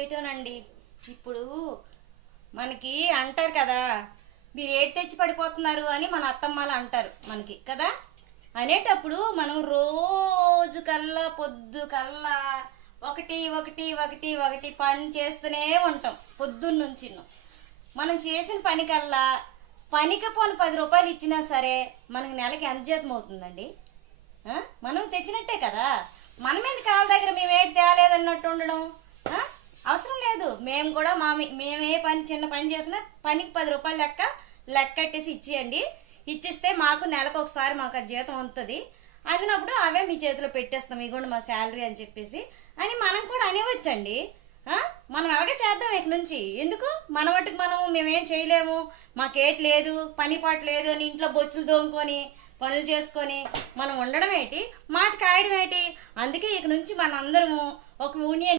ఏటోనండి ఇప్పుడు మనకి అంటారు కదా, మీరు ఏటి తెచ్చి పడిపోతున్నారు అని మన అత్తమ్మలు అంటారు మనకి కదా. అనేటప్పుడు మనం రోజు కల్లా పొద్దు కల్లా ఒకటి ఒకటి ఒకటి ఒకటి పని చేస్తూనే ఉంటాం పొద్దున్న నుంచి. మనం చేసిన పని కల్లా పనికి పోను 10 రూపాయలు ఇచ్చినా సరే మనకి నెలకి ఎంత జీతం అవుతుందండి? మనం తెచ్చినట్టే కదా. మన మీద కాళ్ళ దగ్గర మేము ఏటి తేలేదన్నట్టు ఉండడం అవసరం లేదు. మేము కూడా మేమే చిన్న పని చేసినా పనికి 10 రూపాయలు లెక్కట్టేసి ఇచ్చేయండి. ఇచ్చిస్తే మాకు నెలకు ఒకసారి మాకు జీతం ఉంటుంది. అందినప్పుడు అవే మీ చేతిలో పెట్టేస్తాం, ఇగోండి మా శాలరీ అని చెప్పేసి అని మనం కూడా అనేవచ్చండి. మనం అలాగే చేద్దాం ఇక నుంచి. ఎందుకు మన వాటికి మేమేం చేయలేము, మాకేటి లేదు, పని పాటు లేదు అని ఇంట్లో బొచ్చులు దోముకొని పనులు చేసుకొని మనం ఉండడం ఏంటి, మాట కాయడం ఏంటి? అందుకే ఇక నుంచి మనందరము ఒక యూనియన్